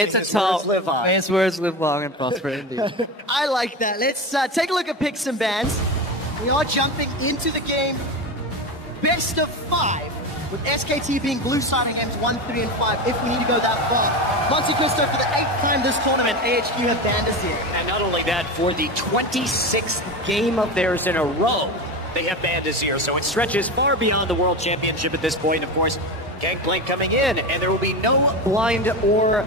It's a tough. His words live long and prosper indeed. I like that. Let's take a look at picks and bans. We are jumping into the game best of 5, with SKT being blue side in games 1, 3, and 5, if we need to go that far. Monte Cristo, for the 8th time this tournament, AHQ have banned Azir. And not only that, for the 26th game of theirs in a row, they have banned Azir. So it stretches far beyond the World Championship at this point. Of course, Gangplank coming in, and there will be no blind or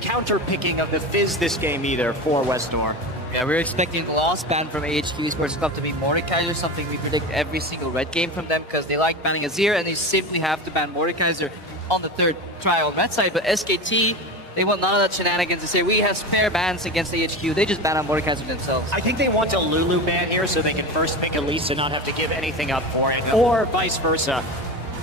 counter-picking of the Fizz this game either for Westdoor. Yeah, we're expecting the last ban from AHQ Esports Club to be Mordekaiser, something we predict every single red game from them because they like banning Azir and they simply have to ban Mordekaiser on the 3rd trial on red side. But SKT, they want none of that shenanigans. They say we have spare bans against AHQ. They just ban on Mordekaiser themselves. I think they want a Lulu ban here so they can first pick Elise and not have to give anything up for it, or vice versa.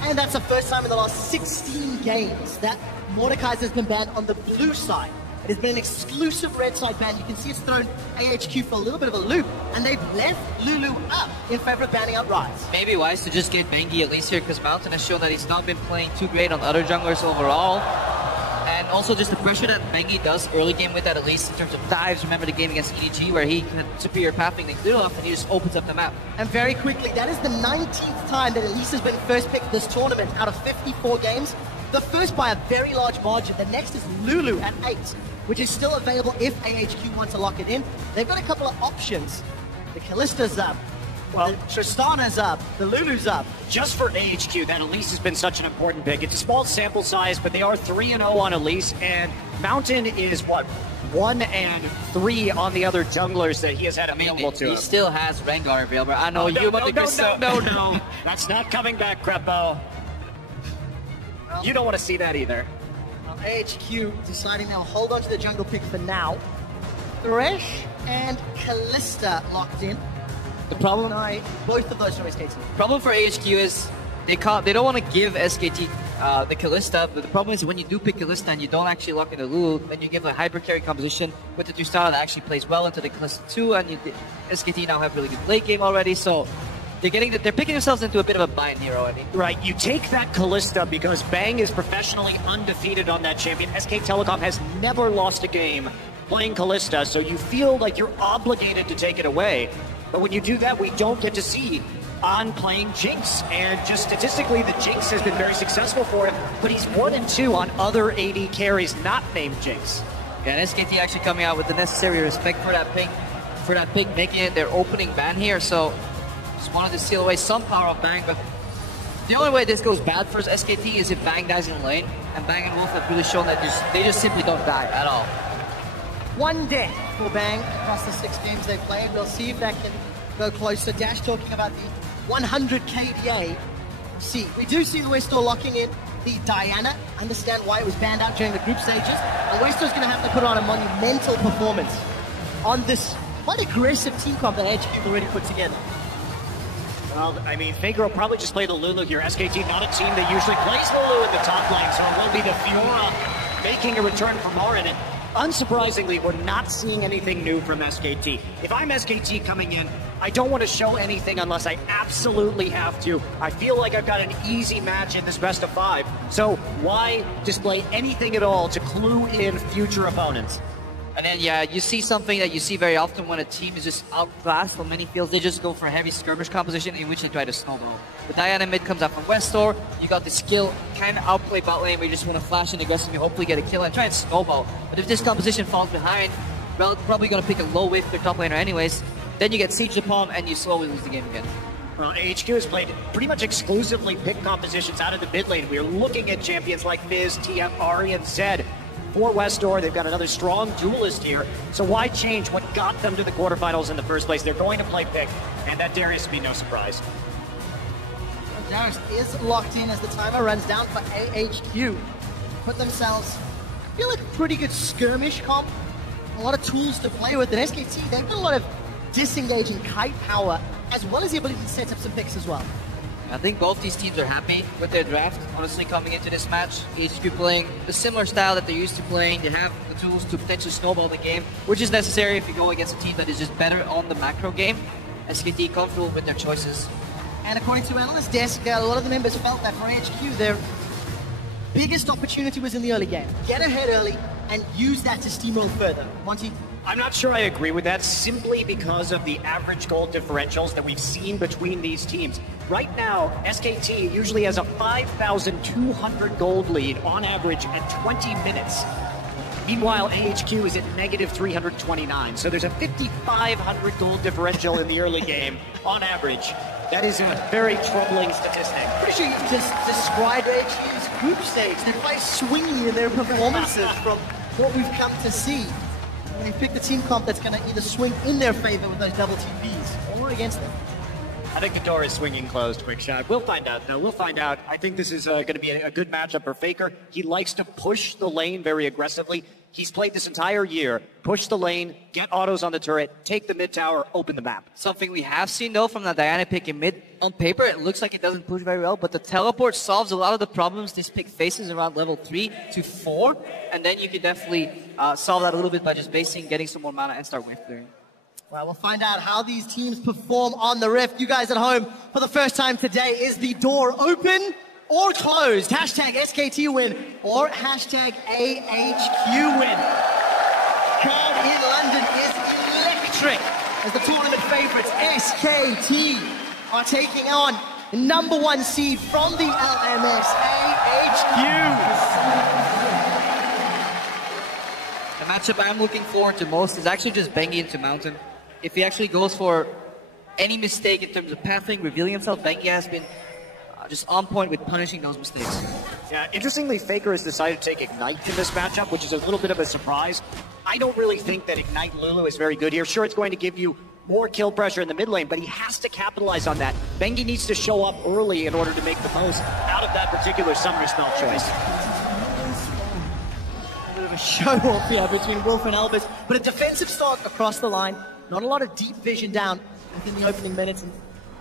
And that's the first time in the last 16 games that Mordekaiser has been banned on the blue side. It has been an exclusive red side ban. You can see it's thrown AHQ for a little bit of a loop, and they've left Lulu up in favor of banning out Rise. Maybe wise to just get Bengi at least here, because Mountain has shown that he's not been playing too great on other junglers overall. And also just the pressure that Bengi does early game with that at least in terms of dives. Remember the game against EDG where he had superior pathing, they clear off, and he just opens up the map. And very quickly, that is the 19th time that Elise has been first picked this tournament out of 54 games. The first by a very large margin. The next is Lulu at 8. Which is still available if AHQ want to lock it in. They've got a couple of options. The Kallista's up, well, the Tristana's up, the Lulu's up. Just for AHQ, that Elise has been such an important pick. It's a small sample size, but they are 3-0 on Elise, and Mountain is, what, 1-3 on the other junglers that he has had available to him. He still has Rengar available. I know you, but no. That's not coming back, Crepo. Well, you don't want to see that either. AHQ deciding they'll hold on to the jungle pick for now. Thresh and Kallista locked in. The problem, both of those from SKT. Problem for AHQ is they don't want to give SKT the Kallista, but the problem is when you do pick Kallista and you don't actually lock in the Lulu, then you give a hyper carry composition with the Tristana that actually plays well into the Kallista too, and SKT now have really good late game already, so they're picking themselves into a bit of a bind here already. Right, you take that Callista because Bang is professionally undefeated on that champion. SK Telecom has never lost a game playing Callista, so you feel like you're obligated to take it away. But when you do that, we don't get to see on playing Jinx. And just statistically, the Jinx has been very successful for him, but he's 1-2 on other AD carries not named Jinx. Yeah, and SKT actually coming out with the necessary respect for that pick, making it their opening ban here, so just wanted to steal away some power off Bang, but the only way this goes bad for SKT is if Bang dies in lane, and Bang and Wolf have really shown that they just simply don't die at all. One death for Bang across the 6 games they've played. We'll see if that can go closer. Dash talking about the 100 KDA. See, we do see the Westdoor locking in the Diana. Understand why it was banned out during the group stages. And Westdoor's going to have to put on a monumental performance on this quite aggressive team comp that HQ already put together. Well, I mean, Faker will probably just play the Lulu here. SKT, not a team that usually plays Lulu in the top lane, so it will be the Fiora making a return from Orin. And unsurprisingly, we're not seeing anything new from SKT. If I'm SKT coming in, I don't want to show anything unless I absolutely have to. I feel like I've got an easy match in this best of 5, so why display anything at all to clue in future opponents? And then, yeah, you see something that you see very often when a team is just outclassed on many fields. They just go for a heavy skirmish composition in which they try to snowball. The Diana mid comes out from Westdoor. You got the skill, kind of outplay bot lane where you just want to flash in aggressively, hopefully get a kill and try and snowball. But if this composition falls behind, well, probably going to pick a low wave for their top laner anyways. Then you get sieged upon and you slowly lose the game again. Well, AHQ has played pretty much exclusively pick compositions out of the mid lane. We're looking at champions like Miz, TF, Ahri, and Zed. For Westdoor, they've got another strong duelist here, so why change what got them to the quarterfinals in the first place? They're going to play pick, and that Darius would be no surprise. Darius is locked in as the timer runs down for AHQ. Put themselves, I feel like a pretty good skirmish comp. A lot of tools to play with. And SKT, they've got a lot of disengaging kite power, as well as the ability to set up some picks as well. I think both these teams are happy with their draft, honestly, coming into this match. HQ playing the similar style that they're used to playing. They have the tools to potentially snowball the game, which is necessary if you go against a team that is just better on the macro game. SKT comfortable with their choices. And according to Analyst Desk, a lot of the members felt that for HQ, they're biggest opportunity was in the early game. Get ahead early and use that to steamroll further. Monty? I'm not sure I agree with that, simply because of the average goal differentials that we've seen between these teams. Right now, SKT usually has a 5,200 gold lead on average at 20 minutes. Meanwhile, AHQ is at negative 329, so there's a 5,500 gold differential in the early game on average. That is a very troubling statistic. Pretty sure you just described AHQ's group stage. They're quite swingy in their performances from what we've come to see. When you pick the team comp that's going to either swing in their favor with those double TPs or against them. I think the door is swinging closed, quick shot. We'll find out, though. We'll find out. I think this is going to be a good matchup for Faker. He likes to push the lane very aggressively. He's played this entire year. Push the lane, get autos on the turret, take the mid tower, open the map. Something we have seen, though, from the Diana pick in mid. On paper, it looks like it doesn't push very well, but the teleport solves a lot of the problems this pick faces around level 3 to 4. And then you can definitely solve that a little bit by just basing, getting some more mana, and start wave clearing. Well, we'll find out how these teams perform on the Rift. You guys at home, for the first time today, is the door open or closed? Hashtag SKT win or hashtag AHQ win. Crowd in London is electric as the tournament favorites, SKT, are taking on number 1 seed from the LMS, AHQ. The matchup I'm looking forward to most is actually just Bengi into Mountain. If he actually goes for any mistake in terms of pathing, revealing himself, Bengi has been just on point with punishing those mistakes. Yeah, interestingly, Faker has decided to take Ignite in this matchup, which is a little bit of a surprise. I don't really think that Ignite Lulu is very good here. Sure, it's going to give you more kill pressure in the mid lane, but he has to capitalize on that. Bengi needs to show up early in order to make the most out of that particular summoner spell choice. A bit of a show-off here between Wolf and Albert, but a defensive start across the line. Not a lot of deep vision down within the opening minutes, and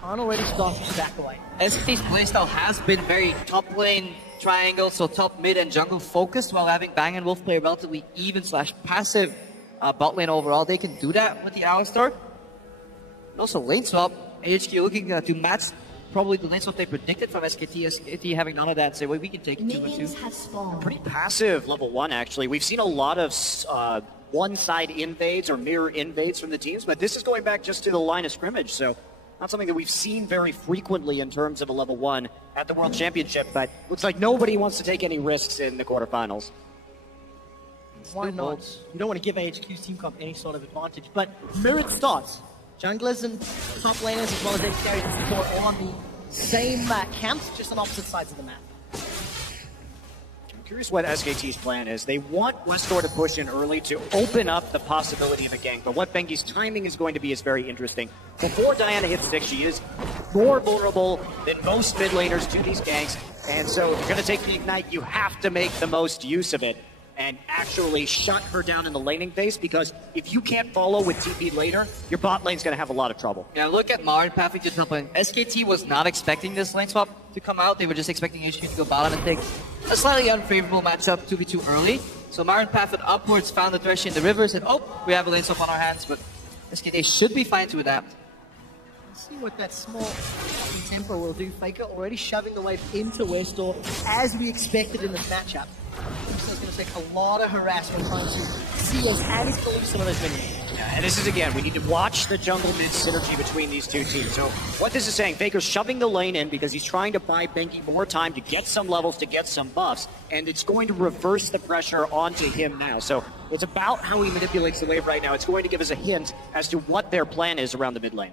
Arn already starting to back away. SKT's playstyle has been very top lane triangle, so top, mid, and jungle focused, while having Bang and Wolf play a relatively even / passive bot lane overall. They can do that with the Alistar. And also lane swap, AHQ looking to match probably the lane swap they predicted from SKT. SKT having none of that, say, well, we can take it 2-2. Pretty passive level 1, actually. We've seen a lot of one-side invades or mirror invades from the teams, but this is going back just to the line of scrimmage, so not something that we've seen very frequently in terms of a level 1 at the World Championship, but looks like nobody wants to take any risks in the quarterfinals. Why not? You don't want to give AHQ's team comp any sort of advantage, but mirrored starts. Junglers and top laners as well as their carries and support all on the same camps, just on opposite sides of the map. I'm curious what SKT's plan is. They want Westor to push in early to open up the possibility of a gank, but what Bengi's timing is going to be is very interesting. Before Diana hits 6, she is more vulnerable than most mid laners to these ganks, and so if you're going to take the Ignite, you have to make the most use of it and actually shut her down in the laning phase, because if you can't follow with TP later, your bot lane's going to have a lot of trouble. Yeah, look at Marin pathing to top lane. SKT was not expecting this lane swap to come out. They were just expecting HQ to go bottom and take a slightly unfavorable matchup 2v2 early. So Marin pathed upwards, found the Thresh in the river, said, oh, we have a lane swap on our hands, but SKT should be fine to adapt. Let's see what that small tempo will do. Faker already shoving the wave into Westor as we expected in this matchup. Westor's going to take a lot of harassment trying to see us, and he's going to lose some of those minions. Yeah, and this is, again, we need to watch the jungle mid synergy between these two teams. So what this is saying, Faker's shoving the lane in because he's trying to buy Bengi more time to get some levels, to get some buffs, and it's going to reverse the pressure onto him now. So it's about how he manipulates the wave right now. It's going to give us a hint as to what their plan is around the mid lane.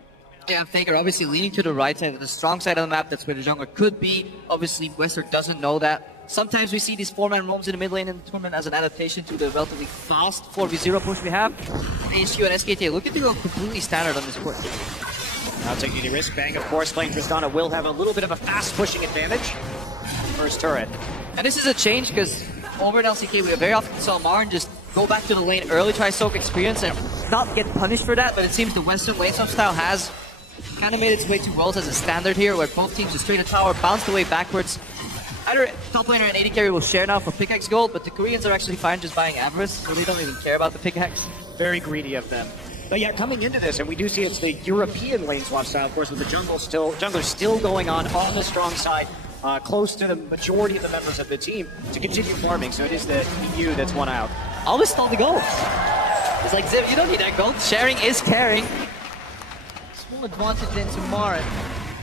Yeah, Faker obviously leaning to the right side, the strong side of the map. That's where the jungler could be. Obviously, Westor doesn't know that. Sometimes we see these 4-man roams in the mid lane in the tournament as an adaptation to the relatively fast 4v0 push we have. HQ and SKT looking to go completely standard on this court. Not taking any risk. Bang, of course, playing Tristana will have a little bit of a fast pushing advantage. First turret. And this is a change because over in LCK we very often saw Marin just go back to the lane early, try to soak experience and not get punished for that, but it seems the Western lane swap style has kind of made its way to Worlds as a standard here, where both teams just straight to tower, bounce the way backwards. Either top laner and AD carry will share now for pickaxe gold, but the Koreans are actually fine just buying Avarice, so they don't even care about the pickaxe. Very greedy of them. But yeah, coming into this, and we do see it's the European lane swap style, of course, with the junglers still going on the strong side. close to the majority of the members of the team to continue farming. So it is the EU that's one out. Always stole the gold. It's like, Ziv, you don't need that gold. Sharing is caring. Small advantage then to Marin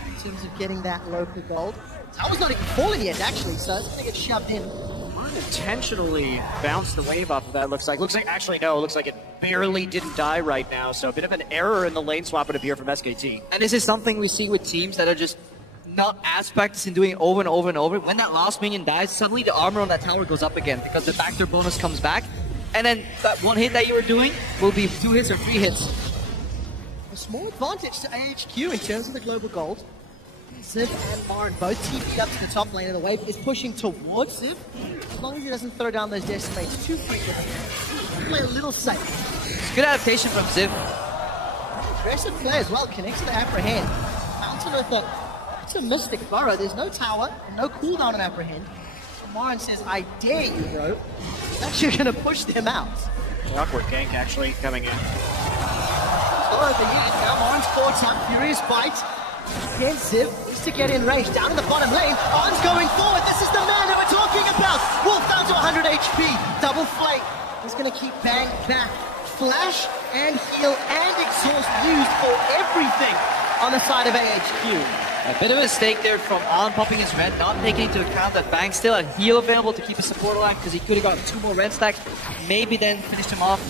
in terms of getting that local gold. Tower's not even fallen yet, actually, so it's going to get shoved in. Marin intentionally bounced the wave off of that, looks like. Actually, no, it looks like it barely didn't die right now, so a bit of an error in the lane swap would appear from SKT. And this is something we see with teams that are just not as practiced in doing it over and over and over. When that last minion dies, suddenly the armor on that tower goes up again because the factor bonus comes back. And then that one hit that you were doing will be 2 hits or 3 hits. A small advantage to AHQ in terms of the global gold. Ziv and Marin both TP'd up to the top lane, and the wave is pushing towards Ziv. As long as he doesn't throw down those decimates too frequently, play a little safe. It's good adaptation from Ziv. Aggressive play as well, connects to the apprehend. Mountain with a, it's a mystic burrow. There's no tower and no cooldown on apprehend. So Marin says, I dare you, bro. Actually gonna push them out. Awkward gank actually coming in. All over yet. Now Marin's caught up. Furious bite. Again, Ziv needs to get in range. Down in the bottom lane. Arn's going forward. This is the man that we're talking about. Wolf down to 100 HP. Double flame. He's gonna keep Bang back. Flash and heal and exhaust used for everything on the side of AHQ. A bit of a mistake there from Allen popping his red, not taking into account that Bang still had heal available to keep his support alive because he could have gotten 2 more red stacks, maybe then finished him off.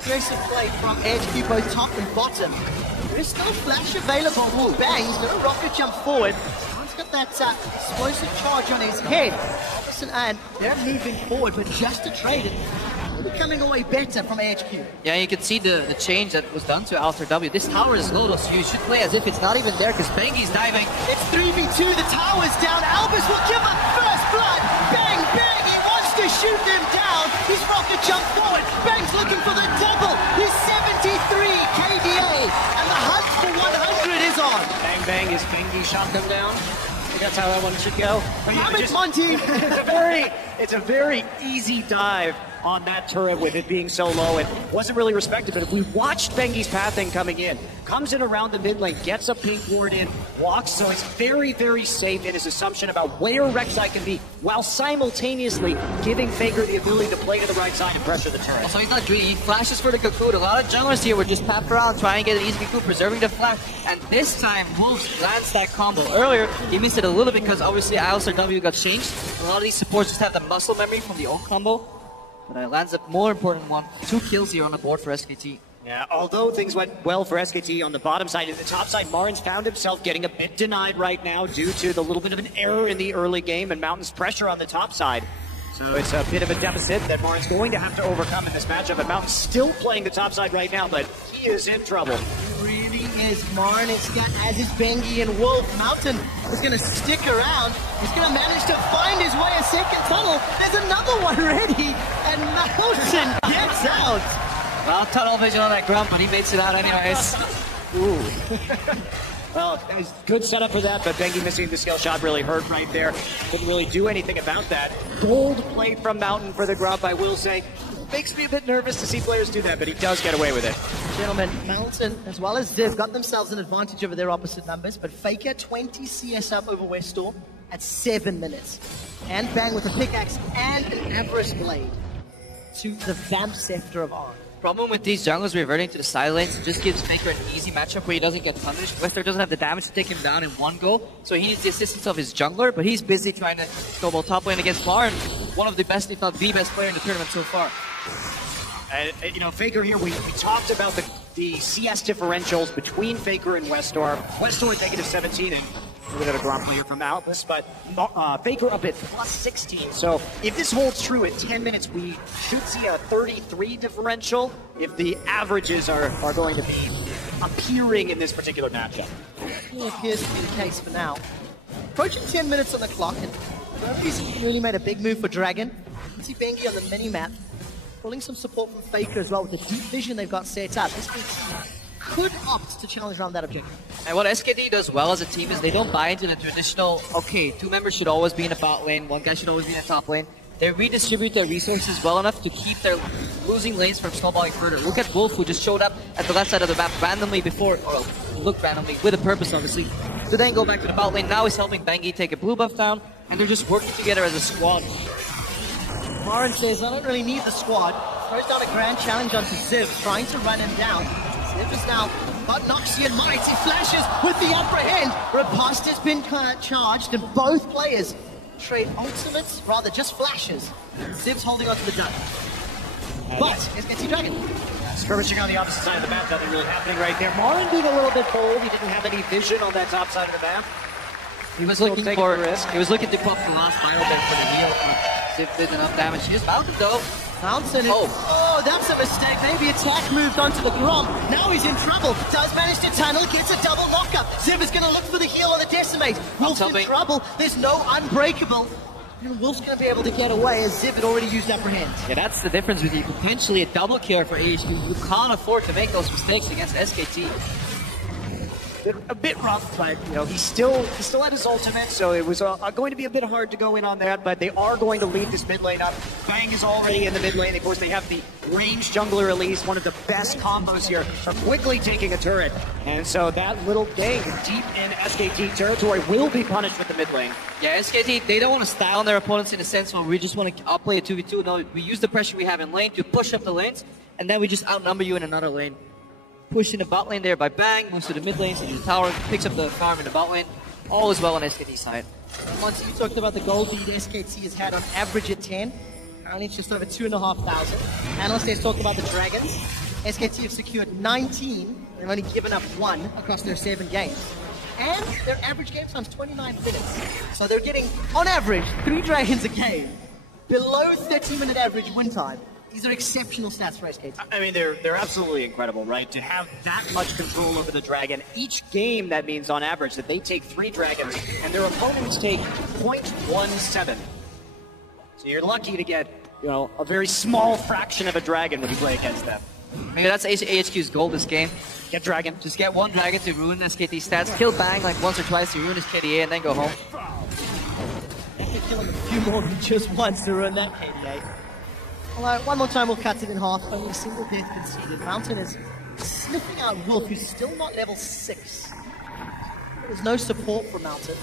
Aggressive play from AHQ both top and bottom. There is still a flash available. Ooh, Bang, he's going to rocket jump forward. He's got that explosive charge on his head. Opposite and they're moving forward, but just a trade it. Becoming away better from AHQ. Yeah, you can see the change that was done to Alter W. This tower is low, so you should play as if it's not even there because Bangy's diving. It's 3v2, the tower's down. Albus will give up first blood. Bang, bang, he wants to shoot them down. He's rocket jump forward. Bang's looking for the double. He's 73 KDA, and the hunt for 100 is on. Bang bang, is Bangy shot them down? That's how that one should go. Monty. It's a very easy dive on that turret with it being so low. It wasn't really respected, but if we watched Bengi's pathing coming in, comes in around the mid lane, gets a pink ward in, walks, so he's very, very safe in his assumption about where Rek'Sai can be, while simultaneously giving Faker the ability to play to the right side and pressure the turret. So he's not greedy, he flashes for the cocoon. A lot of junglers here were just papped around trying to get an easy cocoon, preserving the flash, and this time Wolf lands that combo. Earlier, he missed it a little bit because obviously Alistair W got changed. A lot of these supports just have the muscle memory from the old combo. But it lands a more important one. 2 kills here on the board for SKT. Yeah, although things went well for SKT on the bottom side, in the top side, Marin's found himself getting a bit denied right now due to the little bit of an error in the early game and Mountain's pressure on the top side. So it's a bit of a deficit that Marin's going to have to overcome in this matchup. And Mountain's still playing the top side right now, but he is in trouble. He really is. Marin, it's got as is Bengi and Wolf. Mountain is going to stick around. He's going to manage to find his way a second tunnel. There's another one ready, and Mountain gets out. Well, tunnel vision on that grunt, but he makes it out anyways. Ooh. Well, it was good setup for that, but Bengi missing the skill shot really hurt right there. Couldn't really do anything about that. Bold play from Mountain for the grump, I will say. Makes me a bit nervous to see players do that, but he does get away with it. Gentlemen, Mountain as well as Ziv got themselves an advantage over their opposite numbers, but Faker 20 CS up over Westor at 7 minutes. And Bang with a pickaxe and an Avarice Blade to the Vamp Scepter of Arn. Problem with these junglers reverting to the side lanes, it just gives Faker an easy matchup where he doesn't get punished. Wester doesn't have the damage to take him down in one go, so he needs the assistance of his jungler, but he's busy trying to snowball top lane against Marin, one of the best, if not the best player in the tournament so far. You know, Faker here, we talked about the CS differentials between Faker and Westor. Westor negative 17, and a bit of a grump here from Albus, but Faker up at plus 16. So if this holds true at 10 minutes, we should see a 33 differential if the averages are going to be appearing in this particular matchup. It appears to be the case for now. Approaching 10 minutes on the clock, and Ruby's really made a big move for Dragon. You can see Bengi on the mini-map, pulling some support from Faker as well with the deep vision they've got set up. This team could opt to challenge around that objective. And what SKT does well as a team is they don't buy into the traditional, okay, 2 members should always be in a bot lane, 1 guy should always be in a top lane. They redistribute their resources well enough to keep their losing lanes from snowballing further. Look at Wolf, who just showed up at the left side of the map randomly before, or looked randomly, with a purpose obviously, to then go back to the bot lane. Now he's helping Bengi take a blue buff down, and they're just working together as a squad. Marin says, I don't really need the squad. Throws down a grand challenge onto Ziv, trying to run him down. Ziv is now got Noxian Might. He flashes with the upper hand. Riposte has been charged, and both players trade ultimates, rather just flashes. Ziv's holding onto the duck. But SKT Dragon. Skirmishing on the opposite side of the map, nothing really happening right there. Marin being a little bit bold. He didn't have any vision on that top side of the map. He was looking for risk. He was looking to pop the last bio bed for the heal. Ziv did enough damage. He just mounted though. Mountain. Oh, that's a mistake. Maybe attack moved onto the Grom. Now he's in trouble. Does manage to tunnel, gets a double knockup. Ziv is going to look for the heal on the Decimate. Wolf's in trouble. There's no Unbreakable. And Wolf's going to be able to get away as Ziv had already used upper hand. Yeah, that's the difference with you. Potentially a double kill for AHQ. You can't afford to make those mistakes against SKT. A bit rough, but you know he still had his ultimate, so it was going to be a bit hard to go in on that. But they are going to lead this mid lane up. Bang is already in the mid lane. Of course, they have the range jungler release, one of the best combos here for quickly taking a turret. And so that little gang deep in SKT territory will be punished with the mid lane. Yeah, SKT, they don't want to style on their opponents in a sense where we just want to outplay a 2v2. No, we use the pressure we have in lane to push up the lanes, and then we just outnumber you in another lane. Pushed in the bot lane there by Bang, moves to the mid lane, to the tower, picks up the farm in the bot lane. All is well on SKT side. Once you talked about the gold lead SKT has had on average at 10. Currently it's just over 2,500. Analysts have talked about the Dragons. SKT have secured 19. They've only given up 1 across their 7 games. And their average game time's 29 minutes. So they're getting, on average, 3 Dragons a game. Below 30-minute average win time. These are exceptional stats for SKT. I mean, they're absolutely incredible, right? To have that much control over the dragon. Each game, that means on average that they take 3 dragons, and their opponents take 0.17. So you're lucky to get, you know, a very small fraction of a dragon when you play against them. Maybe that's AHQ's goal this game. Get dragon. Just get 1 dragon to ruin SKT stats, kill Bang like once or twice to ruin his KDA, and then go home. They could kill him a few more than just once to ruin that KDA. Although, one more time we'll cut it in half. Only a single death conceded. Mountain is sniffing out Wolf, who's still not level 6. There's no support for Mountain.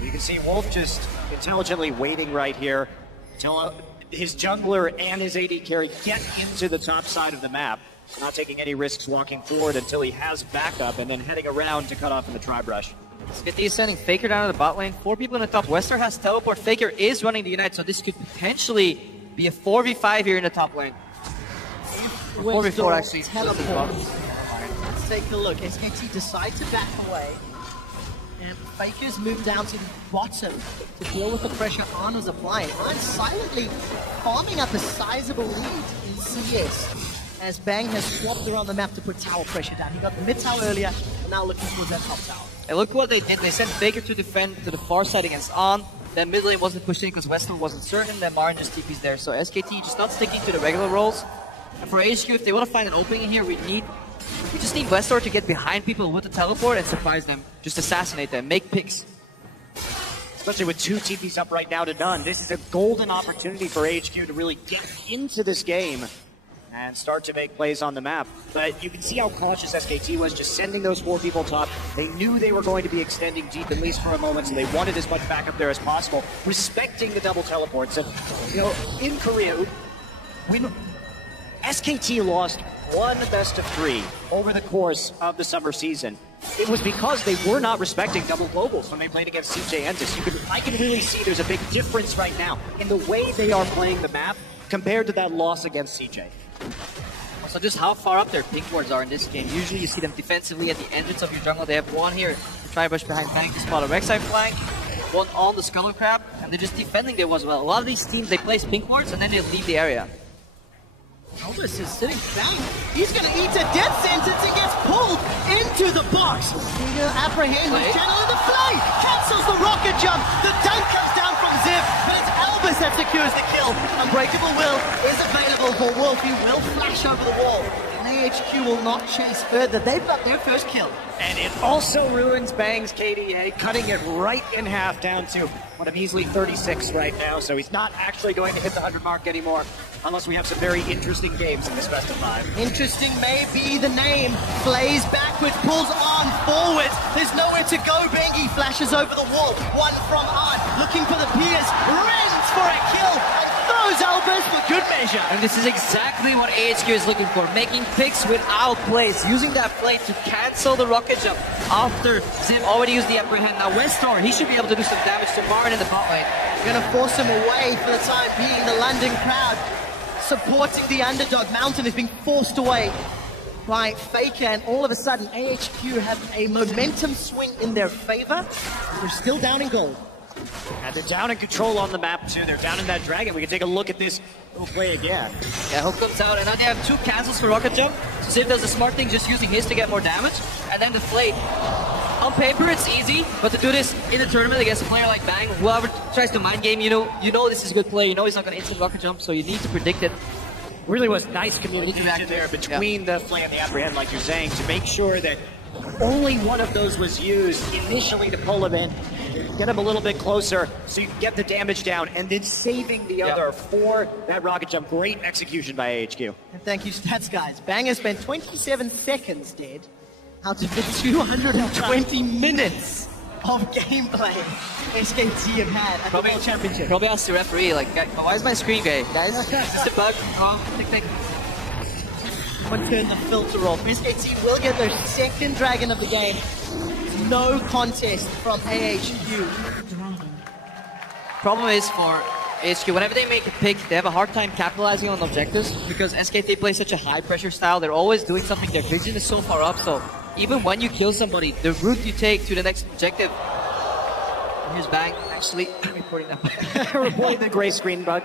You can see Wolf just intelligently waiting right here until his jungler and his AD carry get into the top side of the map. Not taking any risks walking forward until he has backup, and then heading around to cut off in the tribe rush. SKT is sending Faker down to the bot lane. 4 people in the top. Wester has teleport. Faker is running the Unite, so this could potentially be a 4v5 here in the top lane. 4v4 actually. Let's take a look. SKT decide to back away. And Faker's moved down to the bottom to deal with the pressure Arn was applying. Arn silently farming up a sizable lead in CS as Bang has swapped around the map to put tower pressure down. He got the mid tower earlier, and now looking towards that top tower. And look what they did. They sent Faker to defend to the far side against Arn. Then mid lane wasn't pushed in because Western wasn't certain. Then Marin just TP's there. So SKT just not sticking to the regular roles. And for HQ, if they want to find an opening here, we just need Westor to get behind people with the teleport and surprise them. Just assassinate them. Make picks. Especially with 2 TPs up right now to none. This is a golden opportunity for HQ to really get into this game and start to make plays on the map. But you can see how cautious SKT was, just sending those 4 people top. They knew they were going to be extending deep, at least for a moment, so they wanted as much backup there as possible, respecting the double teleports. And, you know, in Korea, when SKT lost 1 best of 3 over the course of the summer season, it was because they were not respecting double globals when they played against CJ Entis. I can really see there's a big difference right now in the way they are playing the map compared to that loss against CJ. So just how far up their pink wards are in this game. Usually you see them defensively at the entrance of your jungle. They have 1 here to try brush behind Bang to spot a Rek'Sai flank, 1 on the Scuttle Crab, and they're just defending there as well. A lot of these teams, they place pink wards and then they leave the area. Elvis is sitting back. He's going to eat a death sentence and gets pulled into the box. Peter apprehends his channel in the flame. Cancels the rocket jump. The dunk comes down from Ziv, but it's Elvis that secures the kill. Unbreakable Will is available for Wolf. He will flash over the wall. And AHQ will not chase further. They've got their first kill. And it also ruins Bang's KDA, cutting it right in half down to what, a measly 36 right now. So he's not actually going to hit the 100 mark anymore, unless we have some very interesting games in this best of 5. Interesting may be the name. Flays backwards, pulls on forwards. There's nowhere to go. Bengi flashes over the wall. One from on, looking for the Piers. Rends for a kill. And throws Albus for good measure. And this is exactly what AHQ is looking for. Making picks without plays. Using that play to cancel the rocket jump after Zim already used the upper hand. Now Westor, he should be able to do some damage to Marin in the bot lane. Going to force him away for the time being. The London crowd supporting the underdog. Mountain is being forced away by Faker, and all of a sudden AHQ have a momentum swing in their favor. They're still down in gold. And they're down in control on the map too. They're down in that dragon. We can take a look at this little play again. Yeah, Hook comes out, and now they have 2 cancels for rocket jump. So Ziv does a smart thing, just using his to get more damage, and then the Flay. On paper, it's easy, but to do this in a tournament against a player like Bang, whoever tries to mind game, you know this is a good play. You know he's not going to instant rocket jump, so you need to predict it. Really was nice communication there between the Flay and the apprehend, like you're saying, to make sure that only one of those was used initially to pull him in, get him a little bit closer so you can get the damage down, and then saving the other for that rocket jump. Great execution by AHQ. And thank you, stats guys. Bang has spent 27 seconds dead out of the 220 minutes of gameplay SKT have had at the World Championship. Probably ask the referee, like, why is my screen gray? Guys, is this a bug? Wrong. Tick. Someone turn the filter off. SKT will get their second dragon of the game. No contest from AHQ. Problem is for AHQ, whenever they make a pick, they have a hard time capitalizing on objectives because SKT plays such a high pressure style. They're always doing something. Their vision is so far up, so even when you kill somebody, the route you take to the next objective. Here's Bang, actually reporting that. Reporting the gray screen bug.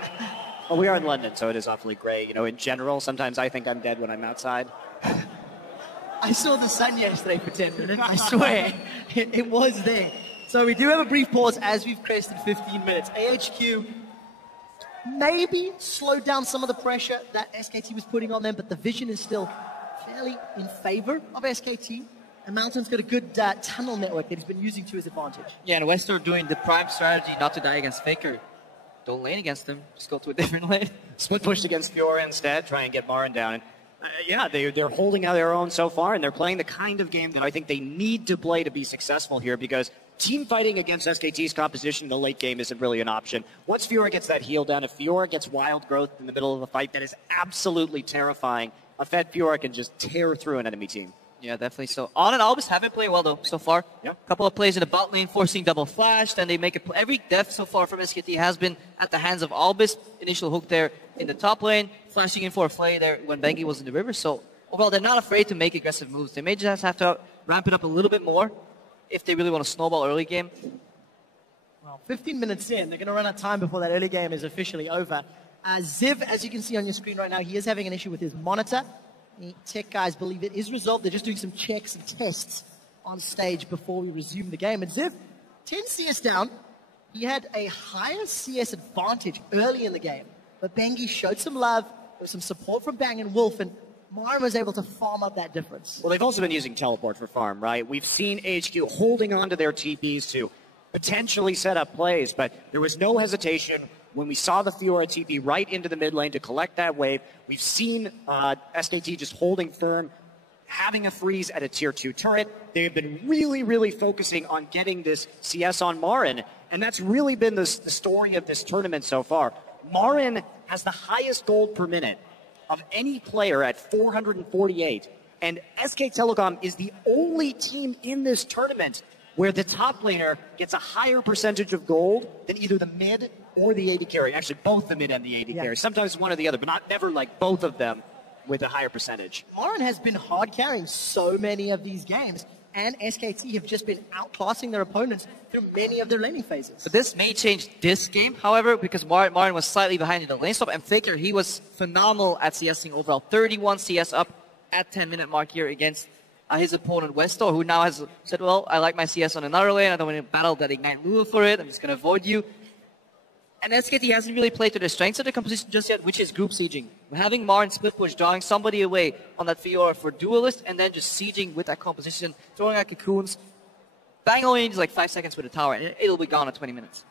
Well, we are in London, so it is awfully gray. You know, in general, sometimes I think I'm dead when I'm outside. I saw the sun yesterday for 10 minutes, I swear. It was there. So we do have a brief pause as we've crested 15 minutes. AHQ maybe slowed down some of the pressure that SKT was putting on them, but the vision is still fairly in favor of SKT. And Mountain's got a good tunnel network that he's been using to his advantage. Yeah, and Westor doing the prime strategy not to die against Faker. Don't lane against him, just go to a different lane. Split push against Fiora instead, try and get Marin down. And, yeah, they're holding out their own so far, and they're playing the kind of game that I think they need to play to be successful here, because team fighting against SKT's composition in the late game isn't really an option. Once Fiora gets that heal down, if Fiora gets wild growth in the middle of a fight, that is absolutely terrifying. A fed Fiora can just tear through an enemy team. Yeah, definitely so. On and Albus haven't played well, though, so far. Yeah. A couple of plays in the bot lane, forcing double flash, then they make a every death so far from SKT has been at the hands of Albus. Initial hook there in the top lane, flashing in for a play there when Bengi was in the river. So, overall, they're not afraid to make aggressive moves. They may just have to ramp it up a little bit more if they really want to snowball early game. Well, 15 minutes in, they're going to run out of time before that early game is officially over. Ziv, as you can see on your screen right now, he is having an issue with his monitor. The tech guys believe it is resolved. They're just doing some checks and tests on stage before we resume the game. And Ziv, 10 CS down. He had a higher CS advantage early in the game. But Bengi showed some love. There was some support from Bang and Wolf, and Marin was able to farm up that difference. Well, they've also been using teleport for farm, right? We've seen AHQ holding on to their TPs to potentially set up plays, but there was no hesitation when we saw the Fiora TP right into the mid lane to collect that wave. We've seen SKT just holding firm, having a freeze at a tier 2 turret. They've been really, really focusing on getting this CS on Marin, and that's really been the story of this tournament so far. Marin has the highest gold per minute of any player at 448, and SK Telecom is the only team in this tournament where the top laner gets a higher percentage of gold than either the mid or the AD carry. Actually, both the mid and the AD carry. Sometimes one or the other, but never like both of them with a higher percentage. Marin has been hard carrying so many of these games, and SKT have just been outclassing their opponents through many of their laning phases. But this may change this game, however, because Marin was slightly behind in the lane stop, and Faker, he was phenomenal at CSing overall. 31 CS up at 10-minute mark here against his opponent Westor, who now has said, well, I like my CS on another lane, I don't want to battle that Ignite Lulu for it, I'm just going to avoid you. And SKT hasn't really played to their strengths of the composition just yet, which is group sieging. Having Marn split push, drawing somebody away on that Fiora for duelist, and then just sieging with that composition, throwing out cocoons. Bang only needs like 5 seconds with a tower, and it'll be gone in 20 minutes.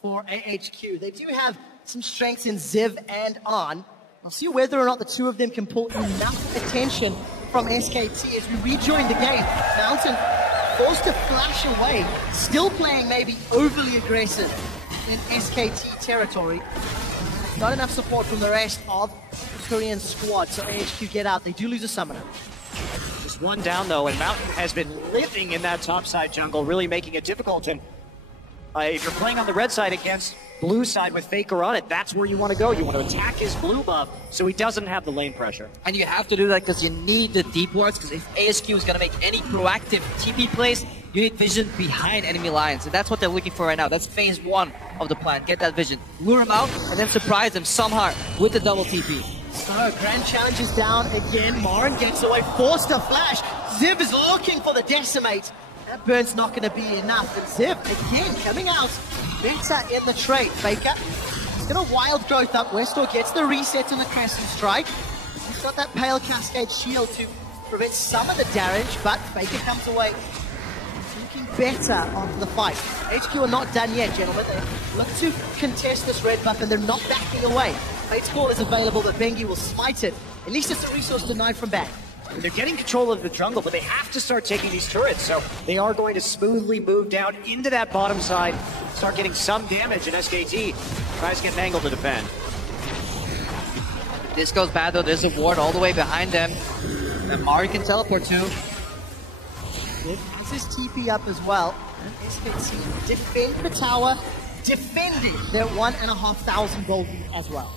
For AHQ, they do have some strengths in Ziv and Arn. I'll see whether or not the two of them can pull enough attention from SKT as we rejoin the game. Mountain forced to flash away, still playing maybe overly aggressive in SKT territory. Not enough support from the rest of the Korean squad, so AHQ get out. They do lose a summoner. Just one down though, and Mountain has been living in that topside jungle, really making it difficult. And if you're playing on the red side against blue side with Faker on it, that's where you want to go. You want to attack his blue buff so he doesn't have the lane pressure. And you have to do that because you need the deep wards, because if ASQ is going to make any proactive TP plays, you need vision behind enemy lines. And that's what they're looking for right now. That's phase 1 of the plan. Get that vision. Lure him out and then surprise him somehow with the double TP. So, Grand Challenge is down again. Marn gets away, forced to flash. Ziv is looking for the decimate. That burn's not going to be enough. And Ziv, again, coming out better in the trade. Faker, he's got a wild growth up. Westor gets the reset on the Crescent Strike. He's got that Pale Cascade shield to prevent some of the damage, but Faker comes away looking better after the fight. HQ are not done yet, gentlemen. They look to contest this red buff, and they're not backing away. Fate's Call is available, but Bengi will smite it. At least it's a resource denied from back. They're getting control of the jungle, but they have to start taking these turrets, so they are going to smoothly move down into that bottom side, start getting some damage, and SKT tries to get Mangle to defend. This goes bad though, there's a ward all the way behind them that Mari can teleport to. Ziv has his TP up as well, and SKT defend the tower, defending their 1,500 gold lead as well.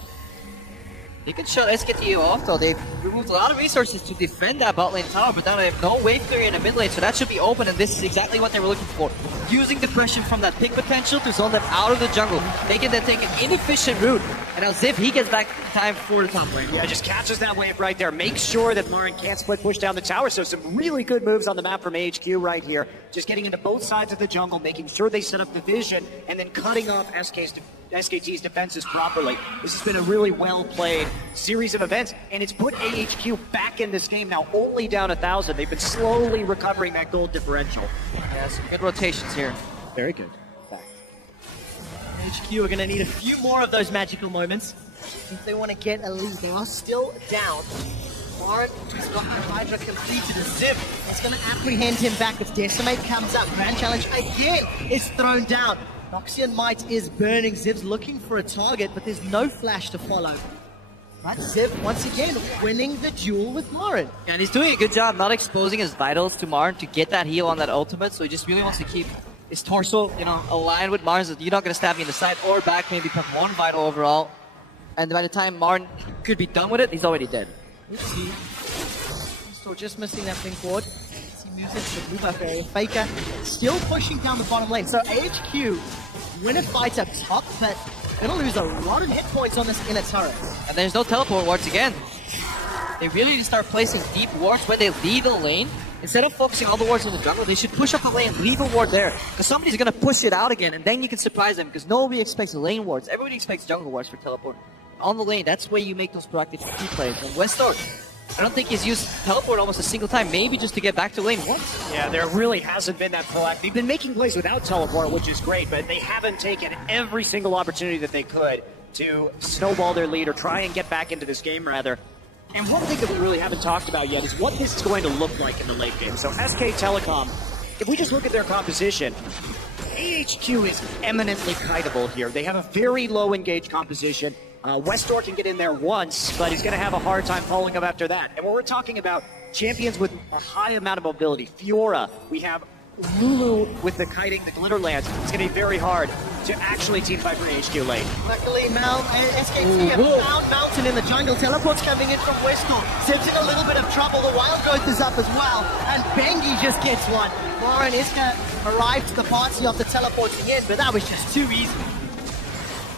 They can shut SKT off though. They've removed a lot of resources to defend that bot lane tower, but now they have no wave clear in the mid lane, so that should be open, and this is exactly what they were looking for. Using depression from that pick potential to zone them out of the jungle. They can then take an inefficient route, and now Ziv, he gets back in time for the top lane. Yeah, just catches that wave right there. Makes sure that Marin can't split push down the tower, so some really good moves on the map from HQ right here. Just getting into both sides of the jungle, making sure they set up the vision, and then cutting off SKT's defenses properly. This has been a really well-played series of events, and it's put AHQ back in this game now, only down 1,000. They've been slowly recovering that gold differential. Yeah, some good rotations here. Very good. HQ are going to need a few more of those magical moments if they want to get a lead. They are still down. Warren, who's got that Hydra completed, a Ziv that's going to apprehend him back as Decimate comes up. Grand Challenge again is thrown down. Noxian Might is burning. Ziv's looking for a target, but there's no flash to follow. But Ziv, once again, winning the duel with Marn. And he's doing a good job not exposing his vitals to Marn to get that heal on that ultimate, so he just really wants to keep his torso, aligned with Marn's. You're not going to stab me in the side or back, maybe put 1 vital overall. And by the time Marn could be done with it, he's already dead. Let's see. Still just missing that pink ward. He moves into the blue buff area. Faker still pushing down the bottom lane. So AHQ win a fight up top, but gonna lose a lot of hit points on this inner turret. And there's no teleport wards again. They really need to start placing deep wards when they leave the lane. Instead of focusing all the wards in the jungle, they should push up a lane, leave a ward there. Because somebody's gonna push it out again, and then you can surprise them, because nobody expects lane wards. Everybody expects jungle wards for teleport. On the lane, that's where you make those proactive key plays. And Westor, I don't think he's used teleport almost a single time, maybe just to get back to lane once. Yeah, there really hasn't been that proactive. They've been making plays without teleport, which is great, but they haven't taken every single opportunity that they could to snowball their lead or try and get back into this game, rather. And one thing that we really haven't talked about yet is what this is going to look like in the late game. So SK Telecom, if we just look at their composition, AHQ is eminently kiteable here. They have a very low engaged composition. Westor can get in there once, but he's going to have a hard time following up after that. And when we're talking about champions with a high amount of mobility, Fiora, we have Lulu with the kiting, the glitter lance. It's going to be very hard to actually teamfight for HQ lane. Luckily, SKT have found Mountain in the jungle. Teleport's coming in from Westor. Ziv's in a little bit of trouble. The wild growth is up as well. And Bengi just gets one. Lauren Iska arrived to the party after teleporting in, but that was just too easy.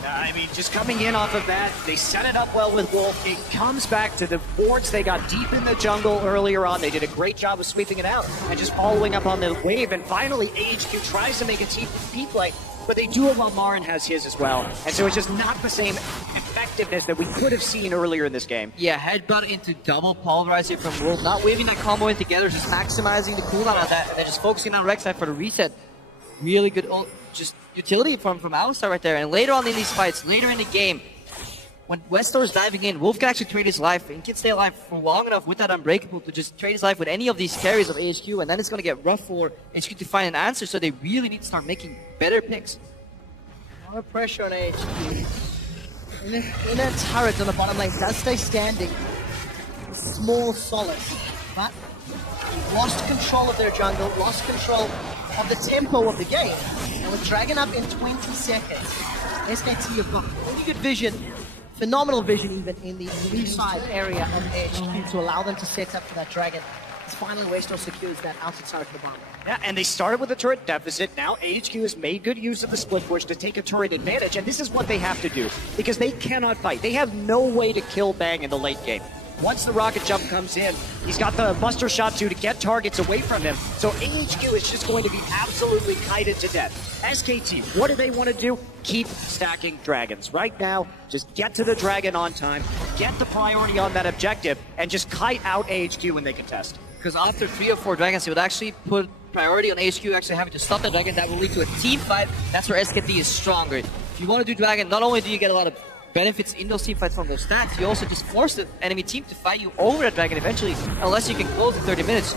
I mean, just coming in off of that, they set it up well with Wolf. It comes back to the boards they got deep in the jungle earlier on. They did a great job of sweeping it out and just following up on the wave. And finally, AHQ tries to make a TP play. but they do it while Marin has his as well. And so it's just not the same effectiveness that we could have seen earlier in this game. Yeah, headbutt into double pulverizer from Wolf, not weaving that combo in together, just maximizing the cooldown of that, and then just focusing on Rek'Sai for the reset. Really good just utility from Alistar right there. And later on in these fights, later in the game, when Westor is diving in, Wolf can actually trade his life and can stay alive for long enough with that Unbreakable to just trade his life with any of these carries of AHQ, and then it's going to get rough for HQ to find an answer, so they really need to start making better picks. A lot of pressure on AHQ. In that turret on the bottom lane does stay standing. Small solace, but lost control of their jungle, lost control of the tempo of the game. And with Dragon up in 20 seconds, SKT have got really good vision, phenomenal vision even in the lee side area of AHQ to allow them to set up for that Dragon. As finally Westor secures that outer turret to the bottom. Yeah, and they started with a turret deficit. Now AHQ has made good use of the split push to take a turret advantage, and this is what they have to do, because they cannot fight. They have no way to kill Bang in the late game. Once the rocket jump comes in, he's got the buster shot to get targets away from him. So AHQ is just going to be absolutely kited to death. SKT, what do they want to do? Keep stacking dragons. Right now, just get to the dragon on time, get the priority on that objective, and just kite out AHQ when they contest. Because after 3 or 4 dragons, it would actually put priority on HQ actually having to stop that dragon. That will lead to a team fight. That's where SKT is stronger. If you want to do dragon, not only do you get a lot of benefits in those team fights from those stats, you also just force the enemy team to fight you over that dragon eventually, unless you can close in 30 minutes.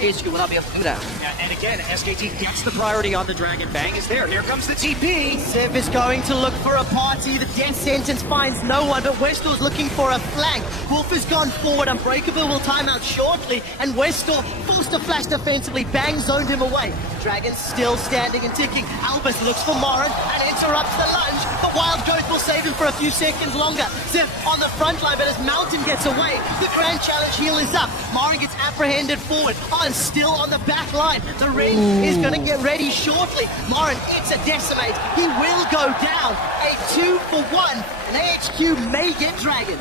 HQ will not be able to do that. Yeah, and again, SKT gets the priority on the dragon. Bang is there. Here comes the TP. Ziv is going to look for a party. The death sentence finds no one, but Westor's looking for a flank. Wolf has gone forward. Unbreakable will time out shortly, and Westor forced to flash defensively. Bang zoned him away. Dragon's still standing and ticking. Albus looks for Marin and interrupts the lunge, but Wild Growth will save him for a few seconds longer. Ziv on the front line, but as Mountain gets away, the Grand Challenge heal is up. Marin gets apprehended forward. Still on the back line. The ring is going to get ready shortly. Marin, it's a decimate. He will go down. A 2-for-1. And AHQ may get Dragon.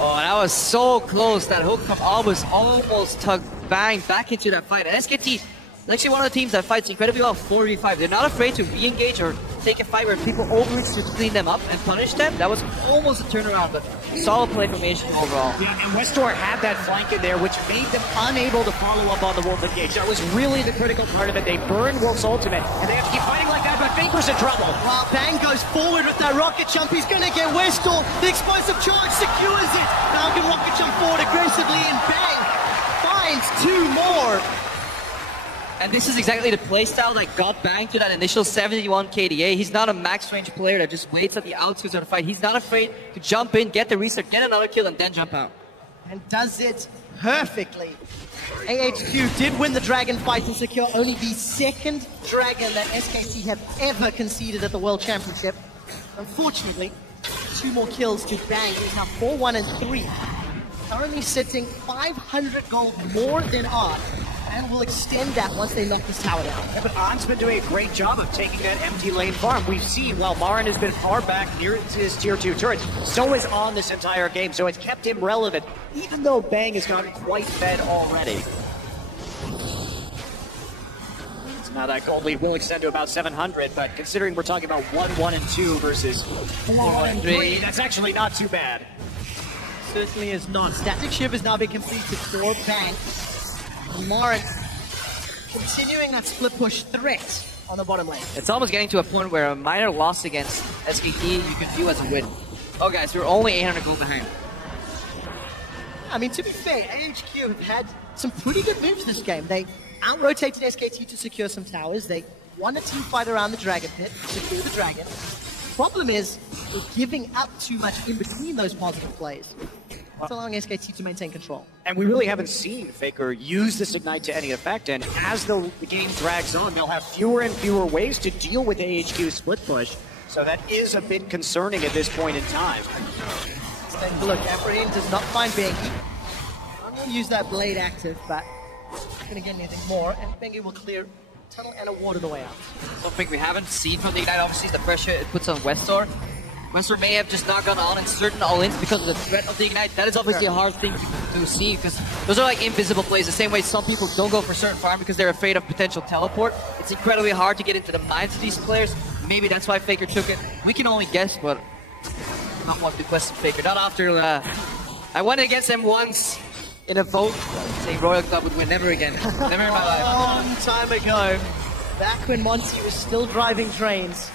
Oh, that was so close. That hook from Albus almost tugged Bang back into that fight. And SKT is actually one of the teams that fights incredibly well 4v5. They're not afraid to re-engage or take a fight where people overreach to clean them up and punish them. That was almost a turnaround, but solid play from HQ overall. Yeah, and Westor had that flank in there, which made them unable to follow up on the Wolf engage. That was really the critical part of it. They burned Wolf's ultimate, and they have to keep fighting like that, but Faker's in trouble. While Bang goes forward with that rocket jump, he's going to get Westor. The explosive charge secures it. Now can rocket jump forward aggressively, and Bang finds 2 more. And this is exactly the playstyle that got Bang to that initial 71 KDA. He's not a max range player that just waits at the outskirts of the fight. He's not afraid to jump in, get the reset, get another kill, and then jump out. And does it perfectly. AHQ did win the Dragon fight and secure only the 2nd Dragon that SKT have ever conceded at the World Championship. Unfortunately, 2 more kills to Bang. He's now 4-1 and 3. Currently sitting 500 gold more than Art, and will extend that once they knock this tower down. Yeah, but On's been doing a great job of taking that empty lane farm. We've seen while Marin has been far back near his tier 2 turrets, so is On this entire game, so it's kept him relevant, even though Bang has gotten quite fed already. So now that gold lead will extend to about 700, but considering we're talking about 1-1 and 2 versus 4-1 and 3, that's actually not too bad. Certainly is not. Static Shiv has now been completed for Bang. Marin continuing that split push threat on the bottom lane. It's almost getting to a point where a minor loss against SKT you can view as a win. Oh guys, we're only 800 gold behind. I mean, to be fair, AHQ have had some pretty good moves this game. They out-rotated SKT to secure some towers. They won a team fight around the Dragon Pit, secure the Dragon. Problem is, we're giving up too much in between those positive plays. It's allowing SKT to maintain control. And we really haven't seen Faker use this Ignite to any effect, and as the game drags on, they'll have fewer and fewer ways to deal with AHQ's split push, so that is a bit concerning at this point in time. Look, Apprehend does not find Bengi. I'm going to use that Blade active, but not going to get anything more, and Bengi will clear tunnel and a ward on the way out. Something we haven't seen from the Ignite, obviously, is the pressure it puts on Westor. Westor may have just not gone on in certain all-ins because of the threat of the Ignite. That is obviously a hard thing to see because those are like invisible plays. The same way some people don't go for certain farm because they're afraid of potential teleport. It's incredibly hard to get into the minds of these players. maybe that's why Faker took it. We can only guess, but not want to question Faker. Not after I went against him once in a vote saying Royal Club would win. Never again. Never in my life. A long time ago, back when Monty was still driving trains.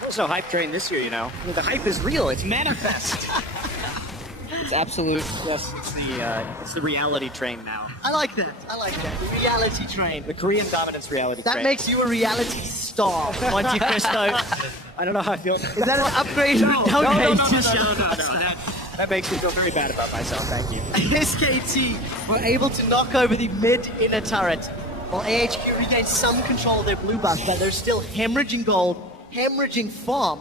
There's no hype train this year, you know. I mean, the hype is real. It's manifest. It's absolute. Yes, it's the reality train now. I like that. I like that. The reality train. The Korean dominance reality train. That makes you a reality star, Monty Cristo. I don't know how I feel. Is that an upgrade? No. That makes me feel very bad about myself. Thank you. SKT were able to knock over the mid-inner turret, while AHQ regained some control of their blue buff, but they're still hemorrhaging gold, hemorrhaging farm,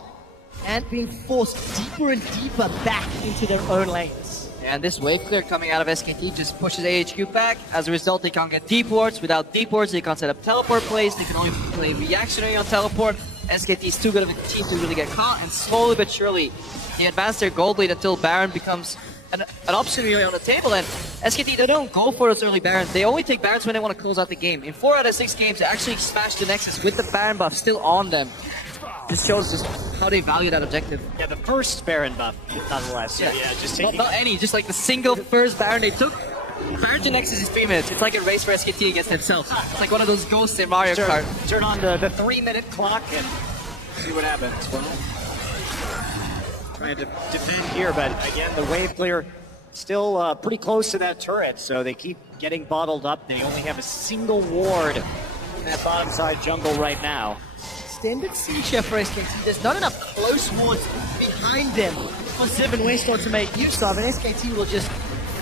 and being forced deeper and deeper back into their own lanes. And this wave clear coming out of SKT just pushes AHQ back. As a result, they can't get deep wards. Without deep wards, they can't set up teleport plays. They can only play reactionary on teleport. SKT is too good of a team to really get caught, and slowly but surely, they advance their gold lead until Baron becomes an option really on the table. And SKT, they don't go for those early Barons. They only take Barons when they want to close out the game. In 4 out of 6 games, they actually smash the Nexus with the Baron buff still on them. This shows just how they value that objective. Yeah, the first Baron buff, nonetheless. Yeah, just taking... not any, just like the single first Baron they took. Baron to Nexus is 3 minutes. It's like a race for SKT against themselves. It's like one of those ghosts in Mario Kart. Turn on the 3-minute clock and see what happens. Well, trying to defend here, but again, the wave clear still pretty close to that turret, so they keep getting bottled up. They only have a single ward in that bottom side jungle right now. Extended siege here for SKT. There's not enough close wards behind them for Ziv and Westor to make use of, and SKT will just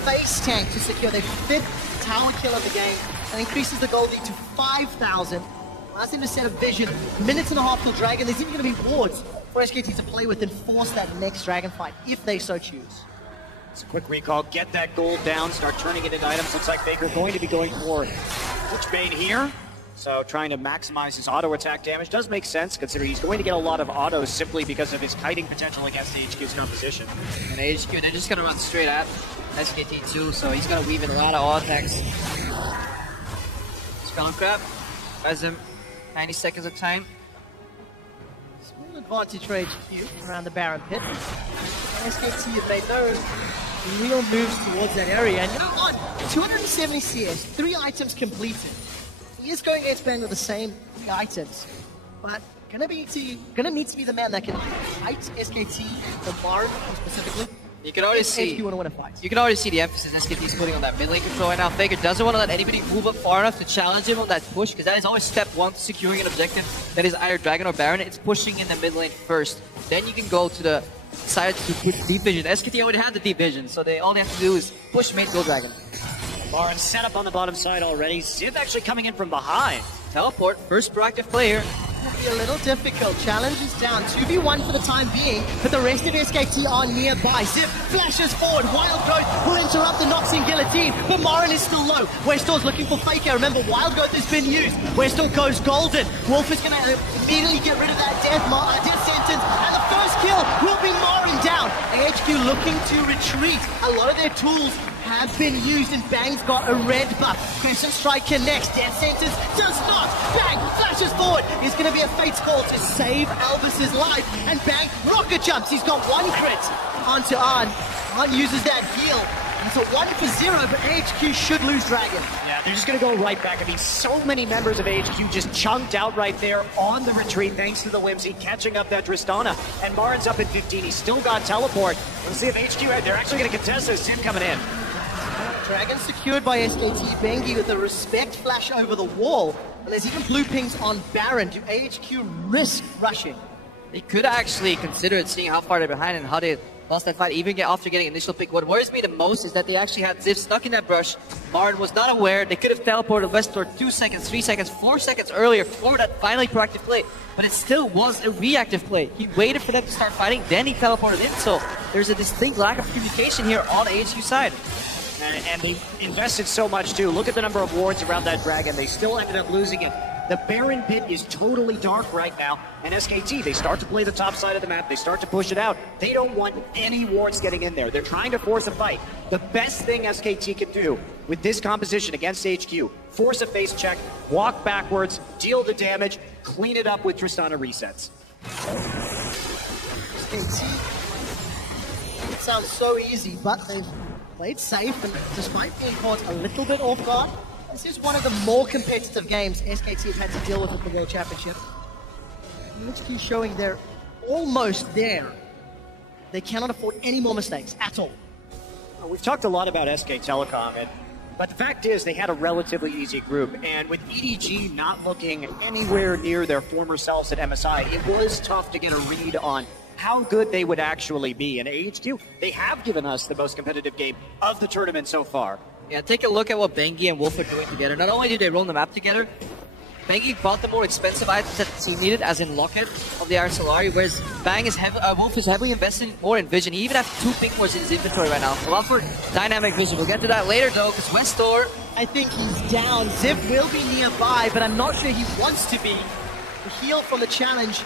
face tank to secure their 5th tower kill of the game and increases the gold lead to 5,000. Allows them to set a vision. Minutes and a half till Dragon. There's even going to be wards for SKT to play with and force that next Dragon fight if they so choose. It's a quick recall. Get that gold down. Start turning it into items. Looks like Faker going to be going for Witchbane here. So trying to maximize his auto attack damage does make sense, considering he's going to get a lot of autos simply because of his kiting potential against AHQ's composition. And AHQ, they're just going to run straight at SKT too, so he's going to weave in a lot of auto attacks. Spell grab has him 90 seconds of time. Small advantage for HQ around the Baron pit. And SKT have made no real moves towards that area. And you know what? 270 CS, 3 items completed. He is going against Bang with the same 3 items, but gonna need to be the man that can fight SKT, the Bard specifically. You can already see. HQ want to win a fight. You can already see the emphasis SKT is putting on that mid lane control right now. Faker doesn't want to let anybody move up far enough to challenge him on that push, because that is always step 1 to securing an objective that is either Dragon or Baron. It's pushing in the mid lane first. Then you can go to the side to put deep vision. SKT already had the deep vision, so all they have to do is push main go Dragon. Lauren set up on the bottom side already. Ziv actually coming in from behind. Teleport, first proactive player. It'll be a little difficult. Challenge is down. 2v1 for the time being, but the rest of SKT are nearby. Ziv flashes forward. Wild Growth will interrupt the Noxian Guillotine, but Morin is still low. Westor's looking for Faker. Remember, Wild Growth has been used. Westor goes golden. Wolf is going to immediately get rid of that death sentence, and the first kill will be Morin down. AHQ looking to retreat. A lot of their tools have been used, and Bang's got a red buff. Crescent Strike connects. Death Sentence does not. Bang flashes forward. It's going to be a Fate's Call to save Albus's life, and Bang rocket jumps. He's got 1 crit onto Arn. Arn uses that heal. It's a 1 for 0, but AHQ should lose Dragon. Yeah, they're just going to go right back. I mean, so many members of AHQ just chunked out right there on the retreat thanks to the Whimsy, catching up that Tristana. And Marin's up at 15. He's still got teleport. Let's see if HQ, they're actually going to contest this. Sim coming in. Dragon secured by SKT. Bengi with a respect flash over the wall. And there's even blue pings on Baron. Do AHQ risk rushing? They could actually consider it, seeing how far they're behind and how they lost that fight, even after getting initial pick. What worries me the most is that they actually had Ziv stuck in that brush. Marin was not aware. They could have teleported Westor 2 seconds, 3 seconds, 4 seconds earlier for that finally proactive play. But it still was a reactive play. He waited for them to start fighting, then he teleported in. So there's a distinct lack of communication here on the HQ side. And they invested so much too. Look at the number of wards around that Dragon. They still ended up losing it. The Baron pit is totally dark right now. And SKT, they start to play the top side of the map. They start to push it out. They don't want any wards getting in there. They're trying to force a fight. The best thing SKT can do with this composition against HQ, force a face check, walk backwards, deal the damage, clean it up with Tristana resets. SKT. It sounds so easy, but they've played safe, and despite being caught a little bit off guard, this is one of the more competitive games SKT have had to deal with at the World Championship. HQ showing they're almost there. They cannot afford any more mistakes at all. We've talked a lot about SK Telecom, but the fact is they had a relatively easy group, and with EDG not looking anywhere near their former selves at MSI, it was tough to get a read on how good they would actually be. And AHQ, they have given us the most competitive game of the tournament so far. Yeah, take a look at what Bengi and Wolf are doing together. Not only do they roam the map together, Bengi bought the more expensive items that the team needed, as in Locket of the Arcelari, whereas Wolf is heavily investing more in vision. He even has 2 ping wars in his inventory right now. A lot for dynamic vision. We'll get to that later though, because Westor... I think he's down. Ziv will be nearby, but I'm not sure he wants to be. The heal from the challenge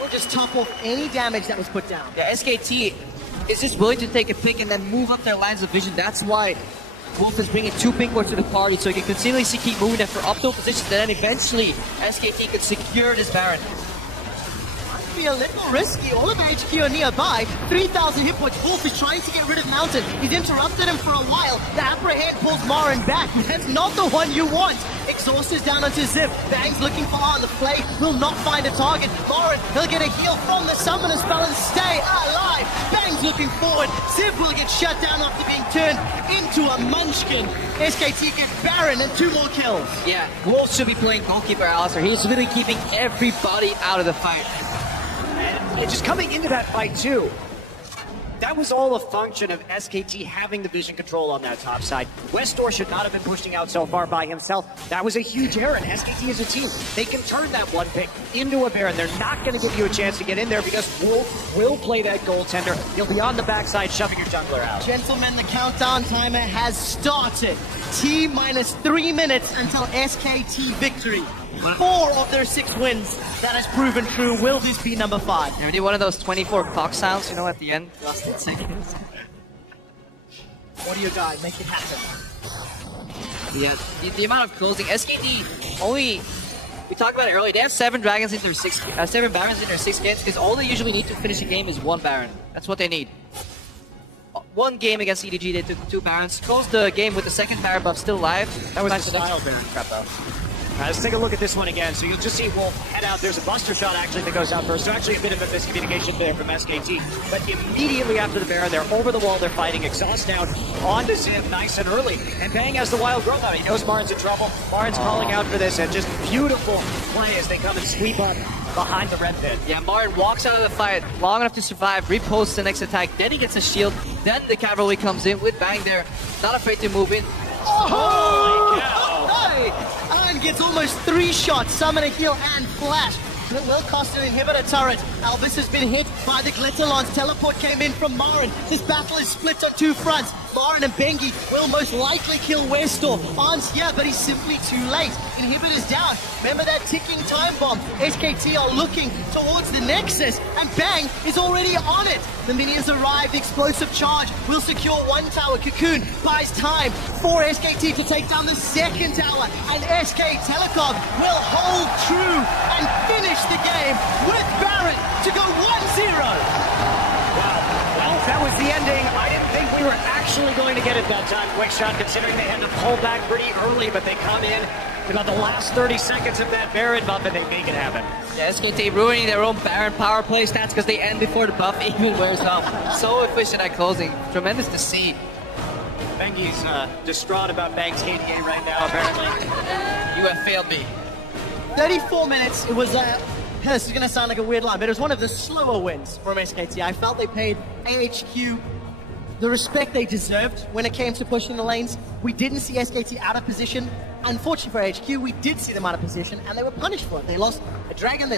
will just top off any damage that was put down. Yeah, SKT is just willing to take a pick and then move up their lines of vision. That's why Wolf is bringing 2 ping boards to the party, so he can continuously keep moving them for optimal positions, and then eventually SKT could secure this Baron. Might be a little risky. All of HQ are nearby. 3,000 hit points. Wolf is trying to get rid of Mountain. He's interrupted him for a while. The apprehend pulls Marin back. That's not the one you want. Exhaust is down onto Ziv. Bang's looking for on the play. Will not find a target. Marin, he'll get a heal from the summoner spell and stay alive. Bang's looking forward. Ziv will get shut down after being turned into a munchkin. SKT get Baron and 2 more kills. Yeah, Wolf should be playing goalkeeper Alistair. He's really keeping everybody out of the fight. And just coming into that fight too, that was all a function of SKT having the vision control on that top side. Westor should not have been pushing out so far by himself. That was a huge error, and SKT as a team, they can turn that 1 pick into a Baron. They're not going to give you a chance to get in there because Wolf will play that goaltender. He'll be on the backside shoving your jungler out. Gentlemen, the countdown timer has started. T-minus 3 minutes until SKT victory. 4 of their 6 wins. That has proven true. Will this be number 5? Yeah, we need one of those 24 clock sounds, you know, at the end. Last 10 seconds. Audio guy, make it happen. Yeah, the amount of closing. SKT only... We talked about it earlier. They have 7 dragons in their 7 barons in their 6 games, because all they usually need to finish a game is 1 baron. That's what they need. 1 game against EDG, they took 2 barons. Closed the game with the 2nd baron buff still alive. That was the style baron crap though. Let's take a look at this one again. So you'll just see Wolf head out. There's a buster shot actually that goes out first. So actually a bit of a miscommunication there from SKT. But immediately after the Baron, they're over the wall. They're fighting. Exhaust down onto Ziv nice and early. And Bang has the wild growth out. He knows Marin's in trouble. Marin's calling out for this. And just beautiful play as they come and sweep up behind the red pit. Yeah, Marin walks out of the fight long enough to survive, reposts the next attack. Then he gets a shield. Then the cavalry comes in with Bang there. Not afraid to move in. And gets almost 3 shots, summon a heal and flash. It will cost an inhibitor turret. Albus has been hit by the Glitterlance. Teleport came in from Marin. This battle is split on 2 fronts. Marin and Bengi will most likely kill Westor. Arn's here, but he's simply too late. Inhibitor's down. Remember that ticking time bomb. SKT are looking towards the Nexus, and Bang is already on it. The minions arrive. The explosive charge will secure 1 tower. Cocoon buys time for SKT to take down the 2nd tower, and SK Telecom will hold true and finish the game with Baron to go 1-0. Wow. Well, that was the ending. I didn't think we were actually going to get it that time. Quick shot, considering they had to pull back pretty early, but they come in about the last 30 seconds of that Baron buff, and they make it happen. Yeah, SKT ruining their own Baron power play stats because they end before the buff even wears off. So efficient at closing. Tremendous to see. Bengi's distraught about Bang's KDA right now, apparently. You have failed me. 34 minutes. It was this is going to sound like a weird line, but it was one of the slower wins from SKT. I felt they paid AHQ the respect they deserved when it came to pushing the lanes. We didn't see SKT out of position. Unfortunately for HQ, we did see them out of position, and they were punished for it. They lost a dragon, they